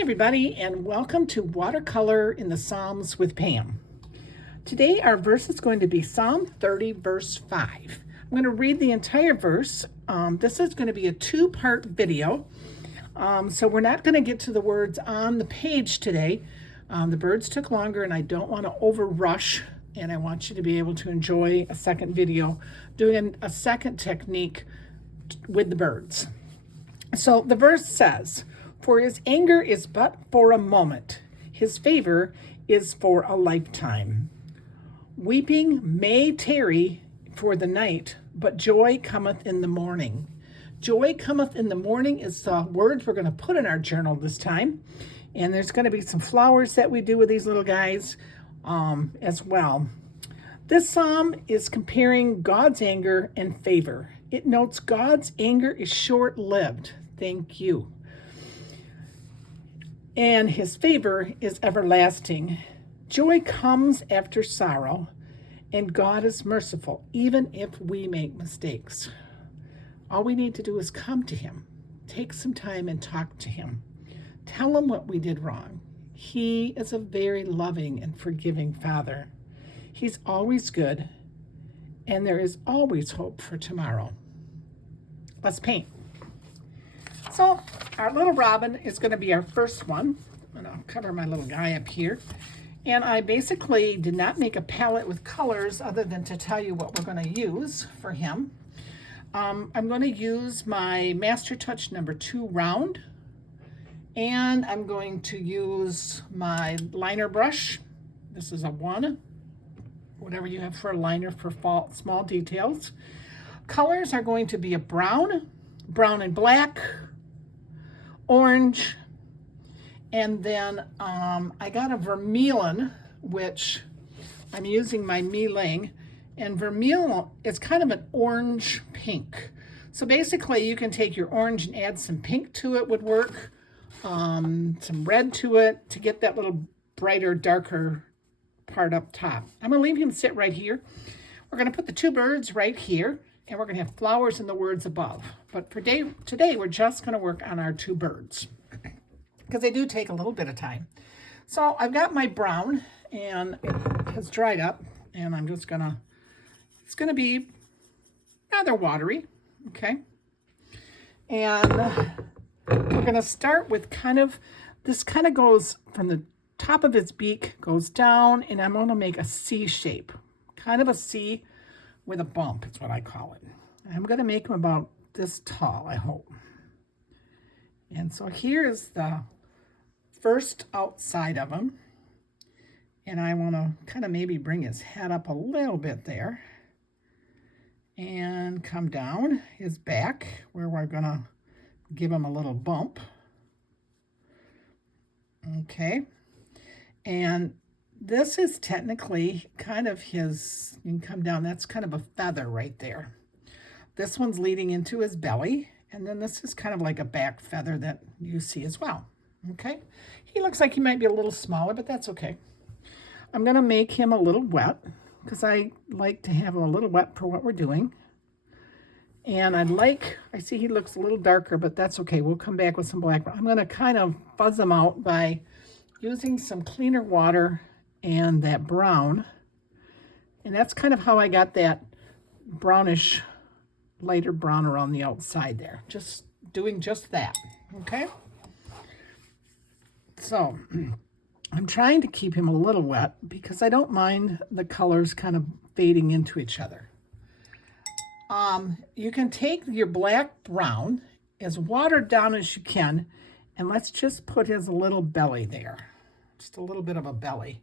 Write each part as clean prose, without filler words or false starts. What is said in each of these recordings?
Hi everybody, and welcome to Watercolor in the Psalms with Pam. Today our verse is going to be Psalm 30 verse 5. I'm going to read the entire verse. This is going to be a two-part video, so we're not going to get to the words on the page today. The birds took longer and I don't want to overrush, and I want you to be able to enjoy a second video doing a second technique with the birds. So the verse says, "For his anger is but for a moment, his favor is for a lifetime. Weeping may tarry for the night, but joy cometh in the morning." Joy cometh in the morning is the words we're going to put in our journal this time. And there's going to be some flowers that we do with these little guys as well. This psalm is comparing God's anger and favor. It notes God's anger is short-lived. Thank you. And his favor is everlasting. Joy comes after sorrow, and God is merciful, even if we make mistakes. All we need to do is come to him, take some time and talk to him. Tell him what we did wrong. He is a very loving and forgiving Father. He's always good, and there is always hope for tomorrow. Let's paint. So our little robin is going to be our first one. And I'll cover my little guy up here. And I basically did not make a palette with colors other than to tell you what we're going to use for him. I'm going to use my Master Touch number 2 round. And I'm going to use my liner brush. This is a 1. Whatever you have for a liner for small details. Colors are going to be a brown, brown and black, orange, and then I got a vermilion, which I'm using my Mealing, and vermilion is kind of an orange pink. So basically you can take your orange and add some pink to it would work, some red to it to get that little brighter, darker part up top. I'm going to leave him sit right here. We're going to put the two birds right here, and we're going to have flowers in the words above. But for today, we're just going to work on our two birds because they do take a little bit of time. So I've got my brown, and it has dried up, and I'm just going to, it's going to be rather watery, okay? And we're going to start with this kind of goes from the top of his beak, goes down, and I'm going to make a C shape, kind of a C with a bump, is what I call it. I'm going to make him about this tall, I hope. And so here is the first outside of him. And I want to kind of maybe bring his head up a little bit there. And come down his back, where we're going to give him a little bump. Okay. And this is technically kind of his, you can come down, that's kind of a feather right there. This one's leading into his belly, and then this is kind of like a back feather that you see as well. Okay, he looks like he might be a little smaller, but that's okay. I'm going to make him a little wet, because I like to have him a little wet for what we're doing. And I see he looks a little darker, but that's okay. We'll come back with some black. I'm going to kind of fuzz him out by using some cleaner water and that brown. And that's kind of how I got that brownish, lighter brown around the outside there. Just doing just that, okay? So I'm trying to keep him a little wet because I don't mind the colors kind of fading into each other. You can take your black brown, as watered down as you can, and let's just put his little belly there. Just a little bit of a belly.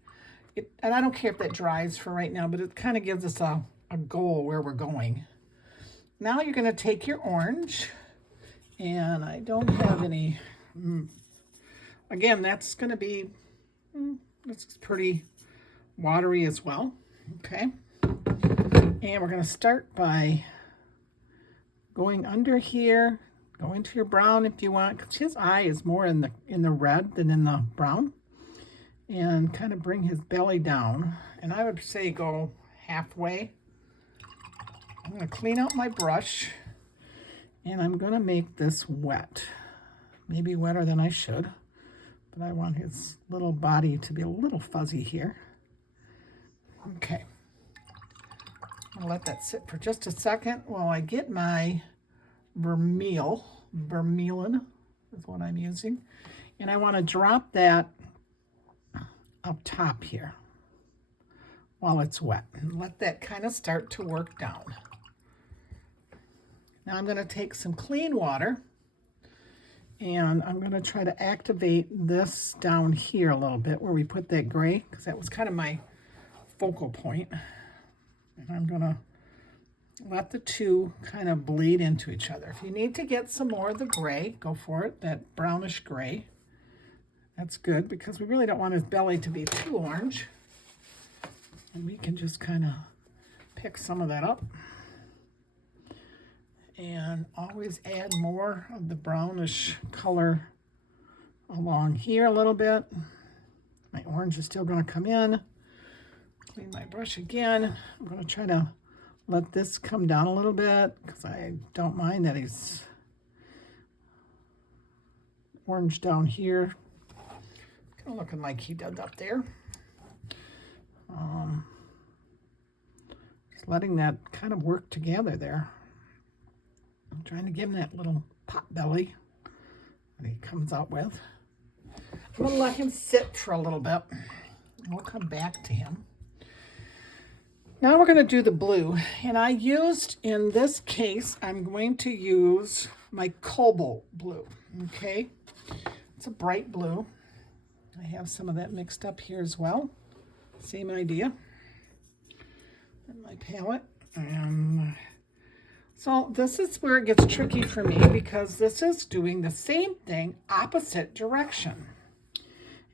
And I don't care if that dries for right now, but it kind of gives us a goal where we're going. Now you're going to take your orange, and I don't have any, again, that's going to be, this is pretty watery as well, okay? And we're going to start by going under here, go into your brown if you want, because his eye is more in the red than in the brown. And kind of bring his belly down. And I would say go halfway. I'm going to clean out my brush, and I'm going to make this wet. Maybe wetter than I should, but I want his little body to be a little fuzzy here. Okay. I'll let that sit for just a second while I get my vermilion is what I'm using. And I want to drop that up top here while it's wet and let that kind of start to work down. Now I'm going to take some clean water and I'm going to try to activate this down here a little bit where we put that gray, because that was kind of my focal point. And I'm going to let the two kind of bleed into each other. If you need to get some more of the gray, go for it, that brownish gray. That's good because we really don't want his belly to be too orange. And we can just kind of pick some of that up. And always add more of the brownish color along here a little bit. My orange is still going to come in. Clean my brush again. I'm going to try to let this come down a little bit because I don't mind that he's orange down here. Kind of looking like he did up there. Just letting that kind of work together there. I'm trying to give him that little pot belly that he comes out with. I'm going to let him sit for a little bit. We'll come back to him. Now we're going to do the blue. And I used, in this case, I'm going to use my cobalt blue. Okay? It's a bright blue. I have some of that mixed up here as well. Same idea. And my palette. And so this is where it gets tricky for me because this is doing the same thing, opposite direction.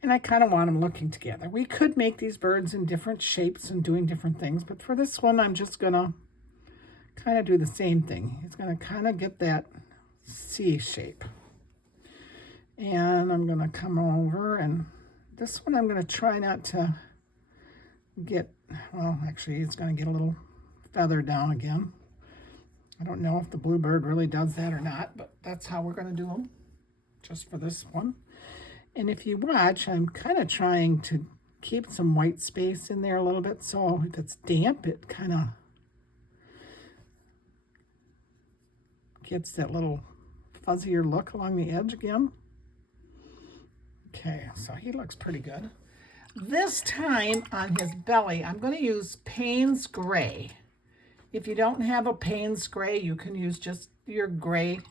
And I kind of want them looking together. We could make these birds in different shapes and doing different things, but for this one, I'm just going to kind of do the same thing. It's going to kind of get that C shape. And I'm going to come over, and this one I'm going to try not to get, well, actually, it's going to get a little feather down again. I don't know if the bluebird really does that or not, but that's how we're going to do them, just for this one. And if you watch, I'm kind of trying to keep some white space in there a little bit, so if it's damp, it kind of gets that little fuzzier look along the edge again. Okay, so he looks pretty good. This time on his belly, I'm going to use Payne's Gray. If you don't have a Payne's Gray, you can use just your gray.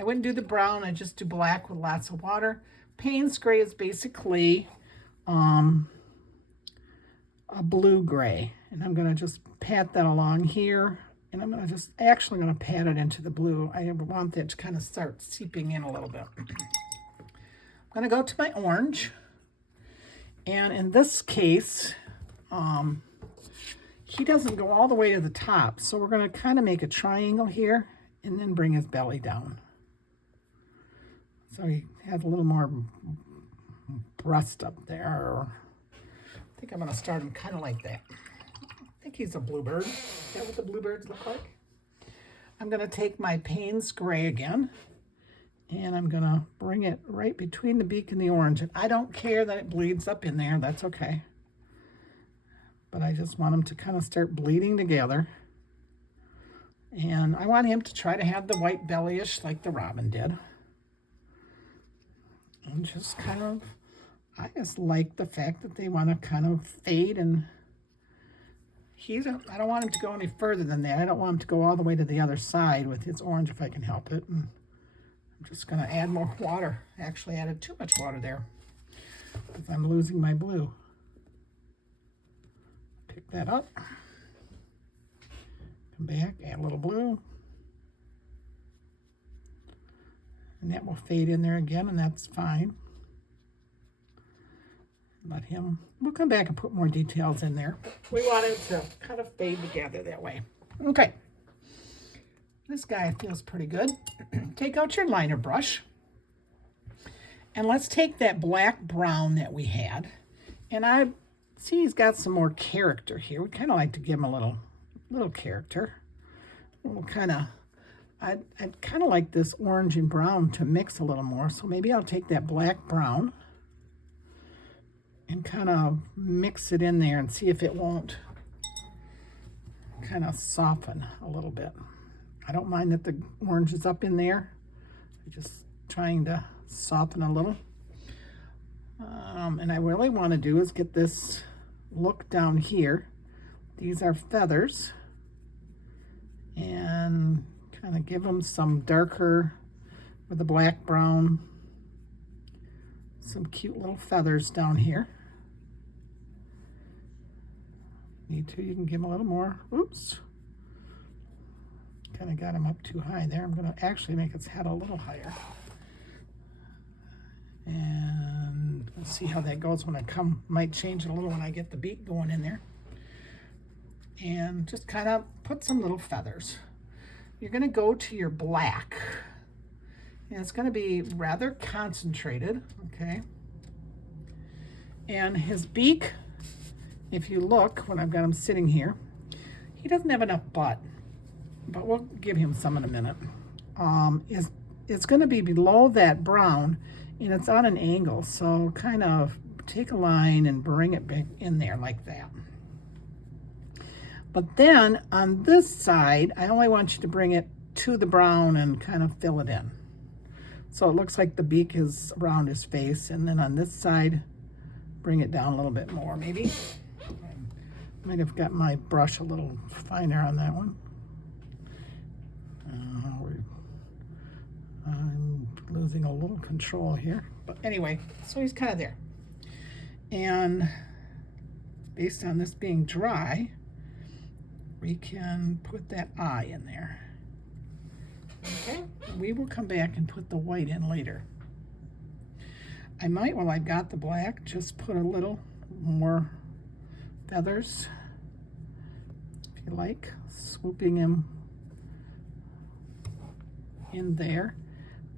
I wouldn't do the brown, I just do black with lots of water. Payne's Gray is basically a blue gray. And I'm going to just pat that along here. And I'm going to just, actually going to pat it into the blue. I want that to kind of start seeping in a little bit. I'm going to go to my orange. And in this case, he doesn't go all the way to the top. So we're going to kind of make a triangle here and then bring his belly down. So he has a little more breast up there. I think I'm going to start him kind of like that. I think he's a bluebird. Is that what the bluebirds look like? I'm going to take my Payne's Gray again, and I'm going to bring it right between the beak and the orange. And I don't care that it bleeds up in there. That's okay. But I just want them to kind of start bleeding together. And I want him to try to have the white bellyish like the robin did. And just kind of, I just like the fact that they want to kind of fade, and I don't want him to go any further than that. I don't want him to go all the way to the other side with his orange if I can help it. And I'm just going to add more water. I actually added too much water there because I'm losing my blue. Pick that up. Come back, add a little blue. And that will fade in there again, and that's fine. Let him, we'll come back and put more details in there. We want it to kind of fade together that way. Okay. This guy feels pretty good. Take out your liner brush. And let's take that black brown that we had. And I see he's got some more character here. We kind of like to give him a little character. We'll kind of, I'd kind of like this orange and brown to mix a little more. So maybe I'll take that black brown and kind of mix it in there and see if it won't kind of soften a little bit. I don't mind that the orange is up in there. I'm just trying to soften a little. And I really want to do is get this look down here. These are feathers. And kind of give them some darker with the black brown, some cute little feathers down here. Need to, you can give them a little more. Oops. Kind of got him up too high there. I'm going to actually make its head a little higher. And let's see how that goes when I come. Might change it a little when I get the beak going in there. And just kind of put some little feathers. You're going to go to your black. And it's going to be rather concentrated, okay? And his beak, if you look, when I've got him sitting here, he doesn't have enough butt, but we'll give him some in a minute. It's going to be below that brown, and it's on an angle, so kind of take a line and bring it back in there like that. But then on this side, I only want you to bring it to the brown and kind of fill it in. So it looks like the beak is around his face, and then on this side, bring it down a little bit more maybe. I might have got my brush a little finer on that one. I'm losing a little control here. But anyway, so he's kind of there. And based on this being dry, we can put that eye in there. Okay, we will come back and put the white in later. I might, while I've got the black, just put a little more feathers, if you like, swooping him in there.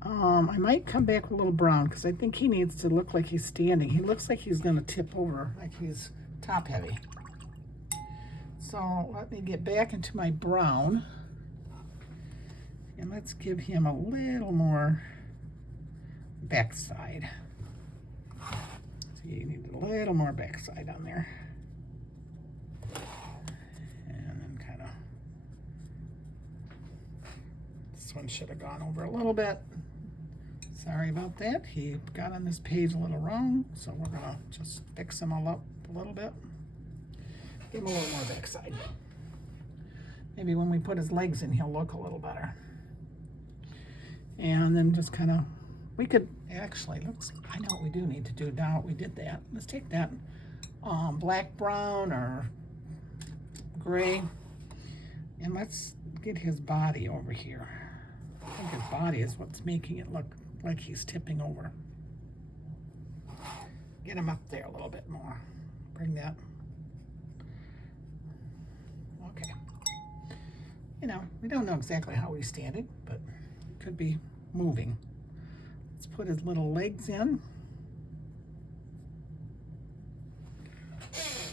I might come back with a little brown because I think he needs to look like he's standing. He looks like he's going to tip over, like he's top heavy. So let me get back into my brown, and let's give him a little more backside. So you need a little more backside on there. And then kind of, this one should have gone over a little bit. Sorry about that. He got on this page a little wrong, so we're gonna just fix him all up a little bit. Give him a little more backside. Maybe when we put his legs in, he'll look a little better. And then just kind of, we could actually, I know what we do need to do now that we did that. Let's take that black, brown, or gray, and let's get his body over here. I think his body is what's making it look like he's tipping over. Get him up there a little bit more. Bring that. Okay. You know, we don't know exactly how he's standing, but it could be moving. Let's put his little legs in.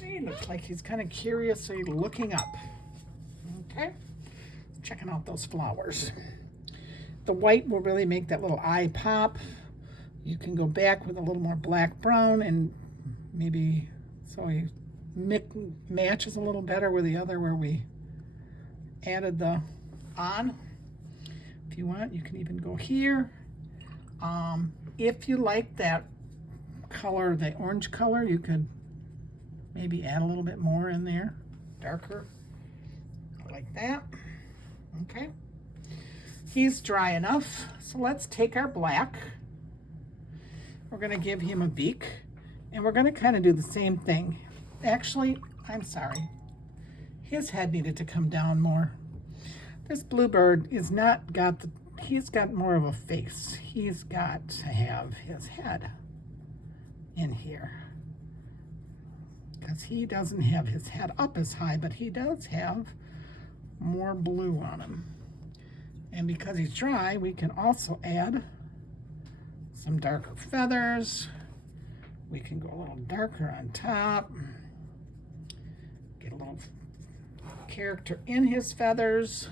He looks like he's kind of curiously looking up. Okay. Checking out those flowers. The white will really make that little eye pop. You can go back with a little more black brown and maybe so he matches a little better with the other where we added the on. If you want, you can even go here. If you like that color, the orange color, you could maybe add a little bit more in there, darker, like that. Okay. He's dry enough, so let's take our black. We're going to give him a beak, and we're going to kind of do the same thing. Actually, I'm sorry. His head needed to come down more. This bluebird is not got the, he's got more of a face. He's got to have his head in here. Because he doesn't have his head up as high, but he does have more blue on him. And because he's dry, we can also add some darker feathers. We can go a little darker on top. Get a little character in his feathers.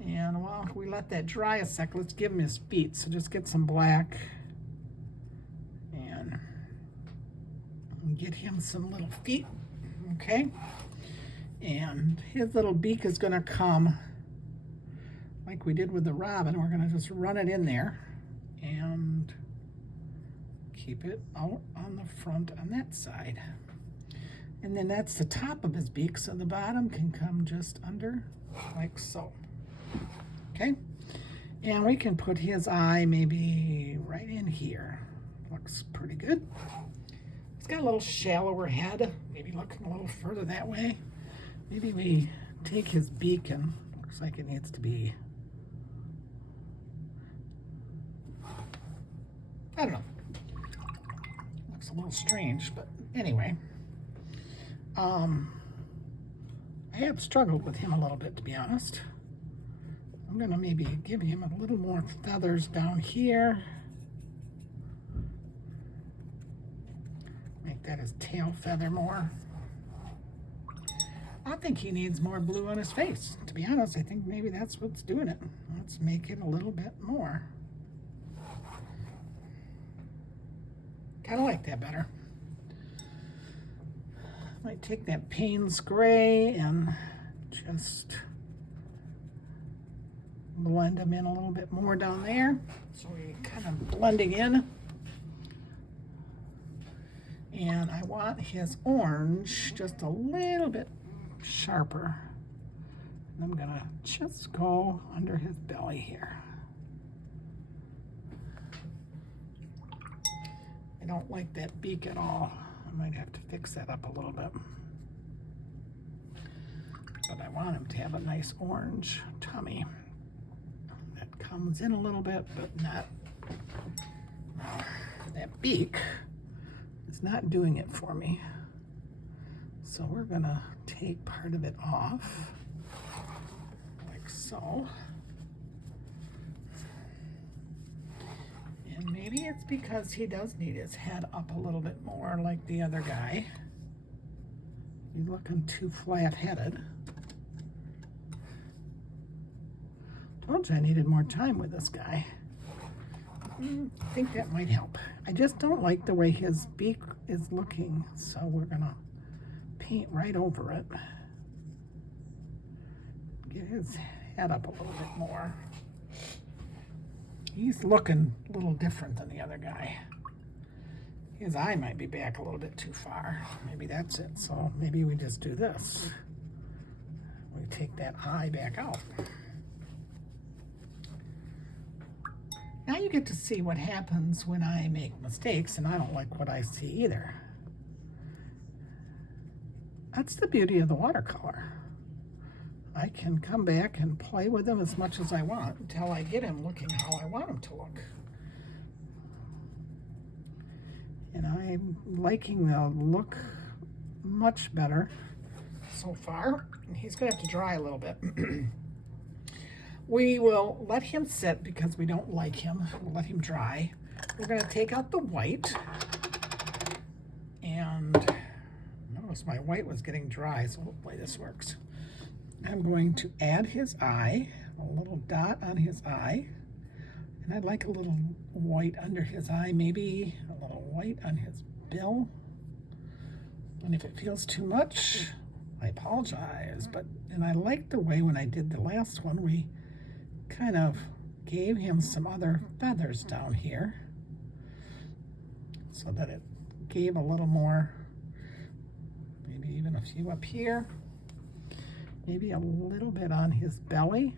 And while we let that dry a sec, let's give him his feet. So just get some black get him some little feet, okay? And his little beak is gonna come like we did with the robin. We're gonna just run it in there and keep it out on the front on that side. And then that's the top of his beak, so the bottom can come just under like so, okay? And we can put his eye maybe right in here. Looks pretty good. He's got a little shallower head, maybe looking a little further that way. Maybe we take his beak and looks like it needs to be, I don't know. Looks a little strange, but anyway. I have struggled with him a little bit, to be honest. I'm gonna maybe give him a little more feathers down here. Make that his tail feather more. I think he needs more blue on his face. To be honest, I think maybe that's what's doing it. Let's make it a little bit more. Kind of like that better. Might take that Payne's gray and just blend them in a little bit more down there. So we're kind of blending in. And I want his orange just a little bit sharper. And I'm gonna just go under his belly here. I don't like that beak at all. I might have to fix that up a little bit. But I want him to have a nice orange tummy. That comes in a little bit, but not. That beak is not doing it for me. So we're gonna take part of it off, like so. And maybe it's because he does need his head up a little bit more like the other guy. He's looking too flat-headed. Told you I needed more time with this guy. I think that might help. I just don't like the way his beak is looking, so we're gonna paint right over it. Get his head up a little bit more. He's looking a little different than the other guy. His eye might be back a little bit too far. Maybe that's it. So maybe we just do this. We take that eye back out. Now you get to see what happens when I make mistakes, and I don't like what I see either. That's the beauty of the watercolor. I can come back and play with him as much as I want until I get him looking how I want him to look. And I'm liking the look much better so far. He's gonna have to dry a little bit. We will let him sit because we don't like him. We'll let him dry. We're gonna take out the white. And notice my white was getting dry, so hopefully this works. I'm going to add his eye, a little dot on his eye. And I'd like a little white under his eye, maybe a little white on his bill. And if it feels too much, I apologize. And I like the way when I did the last one, we kind of gave him some other feathers down here so that it gave a little more, maybe even a few up here, maybe a little bit on his belly,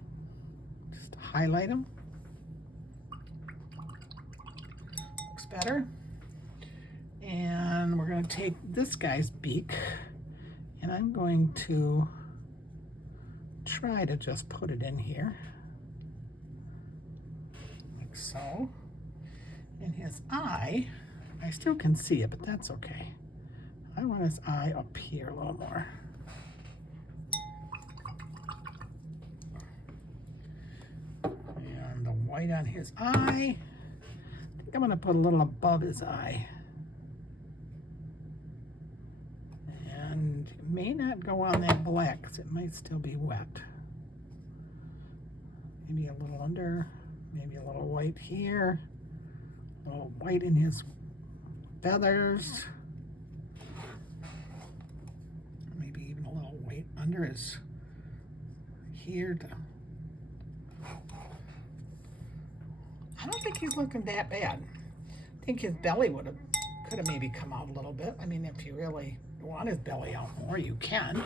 just to highlight him. Looks better. And we're going to take this guy's beak and I'm going to try to just put it in here. So, and his eye, I still can see it, but that's okay. I want his eye up here a little more. And the white on his eye, I think I'm going to put a little above his eye. And it may not go on that black because it might still be wet. Maybe a little under. Maybe a little white here, a little white in his feathers. under his here. I don't think he's looking that bad. I think his belly could have maybe come out a little bit. I mean, if you really want his belly out more, you can.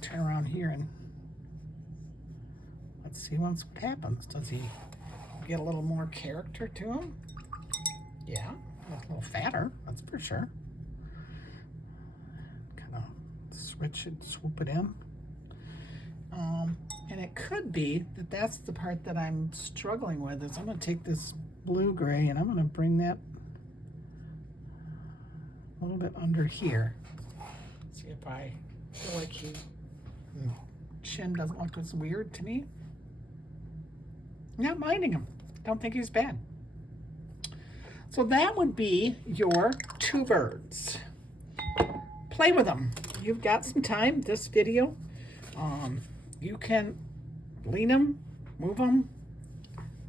Turn around here and let's see what happens. Does he get a little more character to him? Yeah, a little fatter, that's for sure. Kind of switch it, swoop it in. And it could be that that's the part that I'm struggling with. Is I'm going to take this blue gray and I'm going to bring that a little bit under here. See if I feel like his chin doesn't look as weird to me. Not minding him. Don't think he's bad. So that would be your two birds. Play with them. You've got some time. This video, you can lean him, move him.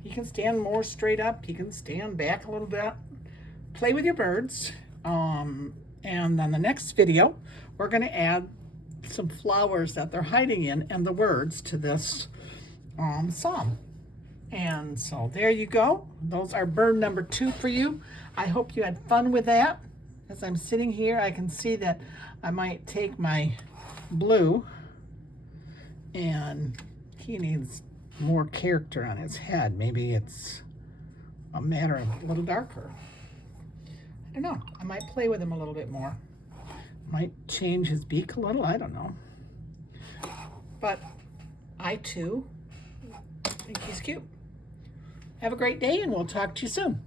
He can stand more straight up. He can stand back a little bit. Play with your birds. And then the next video, we're going to add some flowers that they're hiding in and the words to this song. And so there you go. Those are bird number 2 for you. I hope you had fun with that. As I'm sitting here, I can see that I might take my blue, and he needs more character on his head. Maybe it's a matter of a little darker. I don't know. I might play with him a little bit more. Might change his beak a little. I don't know. But I too think he's cute. Have a great day, and we'll talk to you soon.